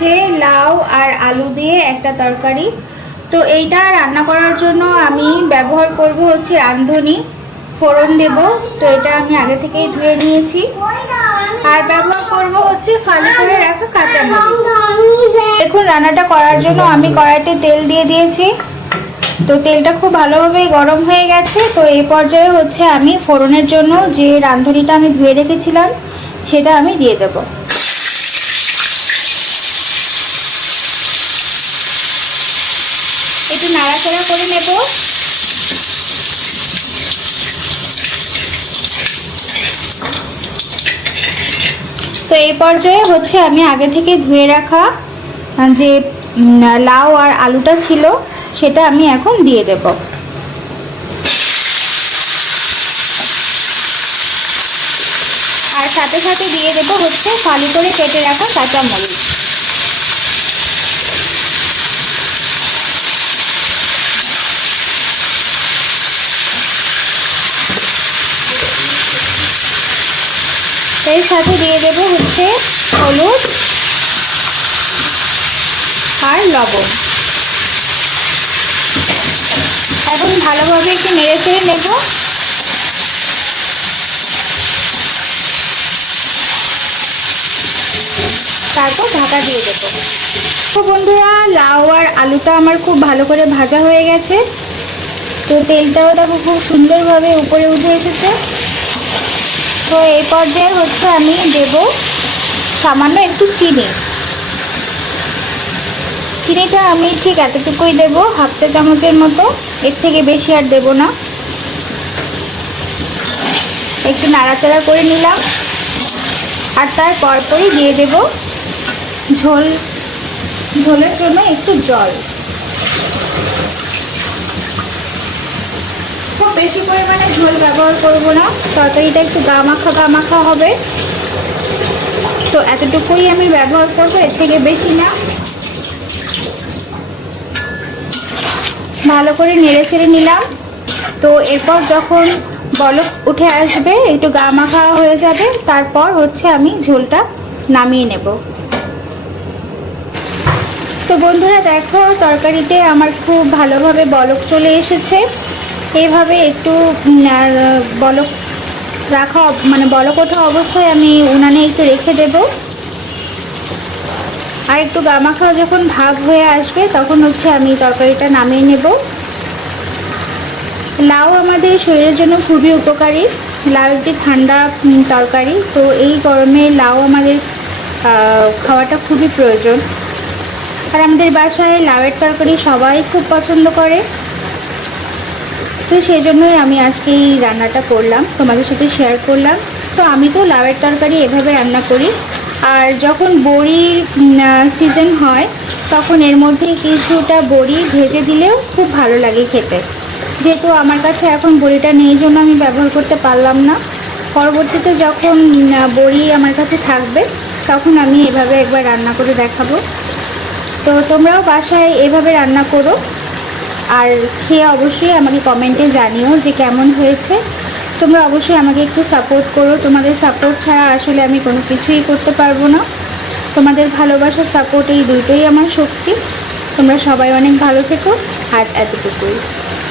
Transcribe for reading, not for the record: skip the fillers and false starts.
হচ্ছে লাউ আর আলু দিয়ে একটা তরকারি। তো এইটা রান্না করার জন্য আমি ব্যবহার করব হচ্ছে রাঁধুনি, ফোড়ন দেব। তো এটা আমি আগে থেকেই ধুয়ে নিয়েছি। আর ব্যবহার করব হচ্ছে ফালি করে রাখা কাঁচামরিচ। দেখুন, রান্নাটা করার জন্য আমি কড়াইতে তেল দিয়ে দিয়েছি। তো তেলটা খুব ভালোভাবে গরম হয়ে গেছে। তো এই পর্যায়ে হচ্ছে আমি ফোড়নের জন্য যে রাঁধুনিটা আমি ধুয়ে রেখেছিলাম সেটা আমি দিয়ে দেব। একটু নাড়াচাড়া করে নেব। তো এই পর্যায়ে হচ্ছে আমি আগে থেকে ধুয়ে রাখা যে লাউ আর আলুটা ছিল সেটা আমি এখন দিয়ে দেব। আর সাথে সাথে দিয়ে দেব হচ্ছে ফালি করে কেটে রাখা কাঁচামরিচ। এর সাথে দিয়ে দেব হচ্ছে হলুদ আর লবণ। এখন ভালোভাবে একটু নেড়ে চেড়ে নেব। তারপর ঢাকা দিয়ে দেব। তো বন্ধুরা, লাউ আর আলুটা আমার খুব ভালো করে ভাজা হয়ে গেছে। তো তেলটাও দেখো খুব সুন্দরভাবে উপরে উঠে এসেছে। তো এই পর্যায়ে হচ্ছে আমি দেব সামান্য একটু চিনি। চিনিটা আমি ঠিক এতটুকুই দেব, হাফ চা চামচের মতো, এর থেকে বেশি আর দেব না। একটু নাড়াচাড়া করে নিলাম। আর তার পরপরই দিয়ে দেব ঝোলের জন্য একটু জল। খুব বেশি পরিমাণে ঝোল ব্যবহার করব না, তরকারিটা একটু গা মাখা হবে। তো এতটুকুই আমি ব্যবহার করব, এর থেকে বেশি না। ভালো করে নেড়ে চেড়ে নিলাম। তো এরপর যখন বলক উঠে আসবে, একটু গা মাখা হয়ে যাবে, তারপর হচ্ছে আমি ঝোলটা নামিয়ে নেব। তো বন্ধুরা দেখো, তরকারিতে আমার খুব ভালোভাবে বলক চলে এসেছে। এইভাবে একটু বলক রাখা, মানে বলক ওঠা অবস্থায় আমি উনানে একটু রেখে দেব। আর একটু গা মাখা যখন ভাব হয়ে আসবে তখন হচ্ছে আমি তরকারিটা নামিয়ে নেব। লাউ আমাদের শরীরের জন্য খুবই উপকারী। লাউ একটি ঠান্ডা তরকারি। তো এই গরমে লাউ আমাদের খাওয়াটা খুবই প্রয়োজন। আর আমাদের বাসায় লাউয়ের তরকারি সবাই খুব পছন্দ করে। তো সেই জন্যই আমি আজকে এই রান্নাটা করলাম, তোমাদের সাথে শেয়ার করলাম। তো আমি তো লাউয়ের তরকারি এভাবে রান্না করি। আর যখন বড়ির সিজন হয় তখন এর মধ্যে কিছুটা বড়ি ভেজে দিলেও খুব ভালো লাগে খেতে। যেহেতু আমার কাছে এখন বড়িটা নেই জন্য আমি ব্যবহার করতে পারলাম না। পরবর্তীতে যখন বড়ি আমার কাছে থাকবে তখন আমি এভাবে একবার রান্না করে দেখাবো। তো তোমরাও বাসায় এভাবে রান্না করো। আর খেয়ে অবশ্যই আমাকে কমেন্টে জানিও যে কেমন হয়েছে। তোমরা অবশ্যই আমাকে একটু সাপোর্ট করো। তোমাদের সাপোর্ট ছাড়া আসলে আমি কোনো কিছুই করতে পারবো না। তোমাদের ভালোবাসা, সাপোর্ট, এই দুটোই আমার শক্তি। তোমরা সবাই অনেক ভালো থেকো। আজ এতটুকুই।